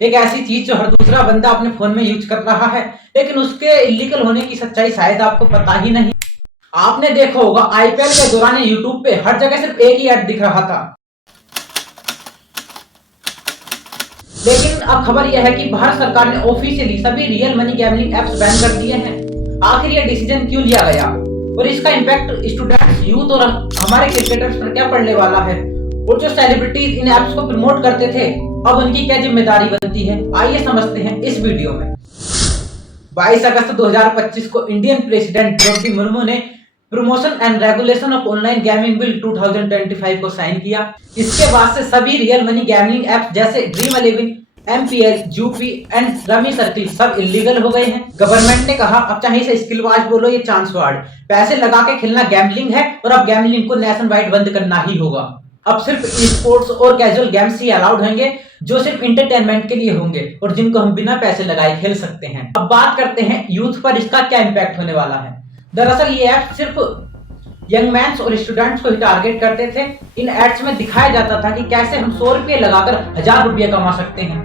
एक ऐसी चीज जो हर दूसरा बंदा अपने फोन में यूज कर रहा है, लेकिन उसके इलीगल होने की सच्चाई शायद आपको पता ही नहीं। आपने देखा होगा आईपीएल के दौरान यूट्यूब पे हर जगह सिर्फ एक ही ऐड दिख रहा था, लेकिन अब खबर यह है कि भारत सरकार ने ऑफिशियली सभी real money gambling apps ban कर दिए हैं। आखिर यह डिसीजन क्यों लिया गया और इसका इम्पैक्ट स्टूडेंट्स, यूथ और हमारे क्रिकेटर्स पर क्या पड़ने वाला है, और जो सेलिब्रिटीज इन एप्स को प्रमोट करते थे अब उनकी क्या जिम्मेदारी बनती है, आइए समझते हैं इस वीडियो में। 22 अगस्त 2025 को इंडियन प्रेसिडेंट द्रौपदी मुर्मू ने promotion and regulation of online gaming bill 2025 को साइन किया। इसके बाद से सभी रियल मनी गैम्बलिंग एप्स जैसे dream 11, MPL, Zupee and rummy circle सब इलीगल हो गए हैं। गवर्नमेंट ने कहा अब चाहे इसे स्किलबाज बोलो या चांस वार्ड, पैसे लगा के खेलना गैम्बलिंग है और अब गैम्बलिंग को नेशन वाइड बंद करना ही होगा। अब सिर्फ स्पोर्ट्स और कैजुअल गेम्स ही अलाउड होंगे जो सिर्फ एंटरटेनमेंट के लिए होंगे और जिनको हम बिना पैसे लगाए खेल सकते हैं। अब बात करते हैं यूथ पर इसका क्या इम्पैक्ट होने वाला है। दरअसल ये ऐप सिर्फ यंग मैन्स और स्टूडेंट्स को ही टारगेट करते थे। इन एड्स में दिखाया जाता था कि कैसे हम 100 रुपये लगाकर 1000 रुपये कमा सकते हैं,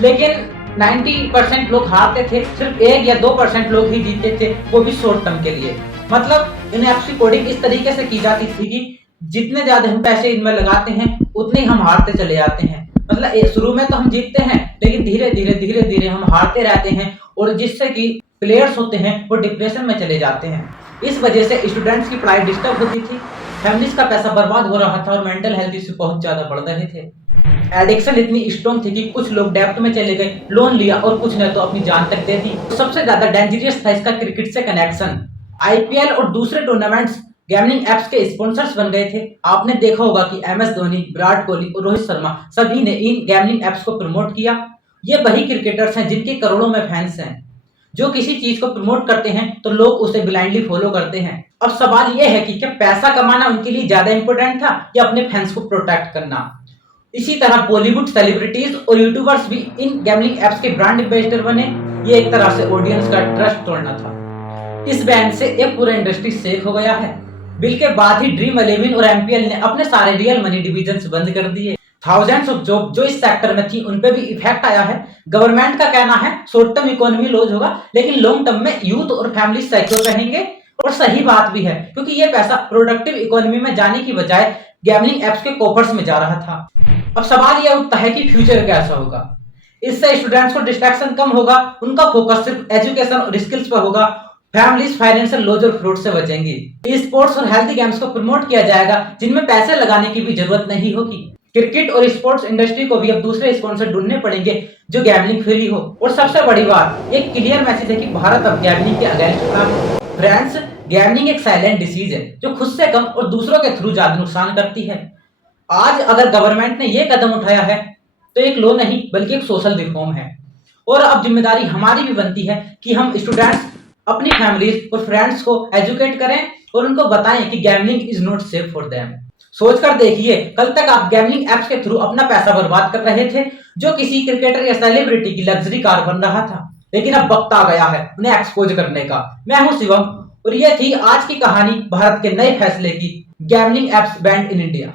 लेकिन 90% लोग हारते थे, सिर्फ 1 या 2% लोग ही जीतते थे, वो भी शॉर्ट टर्म के लिए। मतलब इन एप्स की कोडिंग इस तरीके से की जाती थी कि जितने ज्यादा हम पैसे इनमें लगाते हैं उतने ही हम हारते चले जाते हैं। मतलब शुरू में तो हम जीतते हैं, लेकिन धीरे धीरे हम हारते रहते हैं और जिससे कि प्लेयर्स होते हैं वो डिप्रेशन में चले जाते हैं। इस वजह से स्टूडेंट्स की पढ़ाई डिस्टर्ब होती थी, फैमिलीज का पैसा बर्बाद हो रहा था और मेंटल हेल्थ इश्यू बहुत ज्यादा बढ़ रहे थे। एडिक्शन इतनी स्ट्रॉन्ग थी कि कुछ लोग डेब्ट में चले गए, लोन लिया और कुछ ने तो अपनी जान तक दे दी। सबसे ज्यादा डेंजरस था इसका क्रिकेट से कनेक्शन। आईपीएल और दूसरे टूर्नामेंट्स गैम्बलिंग एप्स के स्पॉन्सर्स बन गए थे। आपने देखा होगा कि एमएस धोनी, विराट कोहली और रोहित शर्मा सभी ने इन गैम्बलिंग एप्स को प्रमोट किया। ये वही क्रिकेटर्स हैं जिनके करोड़ों में फैंस हैं। जो किसी चीज को प्रमोट करते हैं तो लोग उसे ब्लाइंडली फॉलो करते हैं। अब सवाल यह है कि क्या पैसा कमाना उनके लिए ज्यादा इंपॉर्टेंट था या अपने फैंस को प्रोटेक्ट करना। इसी तरह बॉलीवुड सेलिब्रिटीज और यूट्यूबर्स भी इन गैम्बलिंग एप्स के ब्रांड एम्बेसडर बने। ये एक तरह से ऑडियंस का ट्रस्ट तोड़ना था। इस बैन से एक पूरा इंडस्ट्री सेफ हो गया है। बिल के बाद ही ड्रीम 11 और एमपीएल ने अपने सारे रियल मनी डिविजन्स बंद कर दिए। थाउजेंड्स ऑफ जॉब जो इस सेक्टर में थी उन पे भी इफेक्ट आया है। गवर्नमेंट का कहना है शॉर्ट टर्म इकोनॉमी लॉस होगा, लेकिन लॉन्ग टर्म में यूथ और फैमिली सिक्योर रहेंगे। और सही बात भी है, क्योंकि ये पैसा प्रोडक्टिव इकोनॉमी में जाने की बजाय गैम्बलिंग एप्स के कॉफर्स में जा रहा था। अब सवाल यह उठता है कि फ्यूचर कैसा होगा। इससे स्टूडेंट्स को डिस्ट्रैक्शन कम होगा, उनका फोकस सिर्फ एजुकेशन और स्किल्स पर होगा। फैमिलीज फाइनेंशियल लॉस और फ्रॉड से बचेंगी। स्पोर्ट्स और हेल्थी गेम्स को प्रमोट किया जाएगा जिनमें पैसे लगाने की भी जरूरत नहीं होगी। क्रिकेट और स्पोर्ट्स इंडस्ट्री को भी अब दूसरे स्पॉन्सर ढूंढने पड़ेंगे जो गैम्बलिंग फ्री हो। और सबसे बड़ी बात, एक क्लियर मैसेज है कि भारत अब गैम्बलिंग के अगेंस्ट खड़ा है। फ्रेंड्स, गैम्बलिंग एक साइलेंट डिसीज है जो खुद से कम और दूसरों के थ्रू ज्यादा नुकसान करती है। आज अगर गवर्नमेंट ने यह कदम उठाया है तो एक लॉ नहीं बल्कि एक सोशल रिफॉर्म है। और अब जिम्मेदारी हमारी भी बनती है कि हम स्टूडेंट्स, अपनी फैमिलीज और फ्रेंड्स को एजुकेट करें और उनको बताएं कि gambling is not safe for them. सोचकर देखिए, कल तक आप गैम्बलिंग एप्स के थ्रू अपना पैसा बर्बाद कर रहे थे जो किसी क्रिकेटर या सेलिब्रिटी की लग्जरी कार बन रहा था, लेकिन अब वक्त आ गया है उन्हें एक्सपोज करने का। मैं हूं शिवम और यह थी आज की कहानी भारत के नए फैसले की, gambling apps band in India.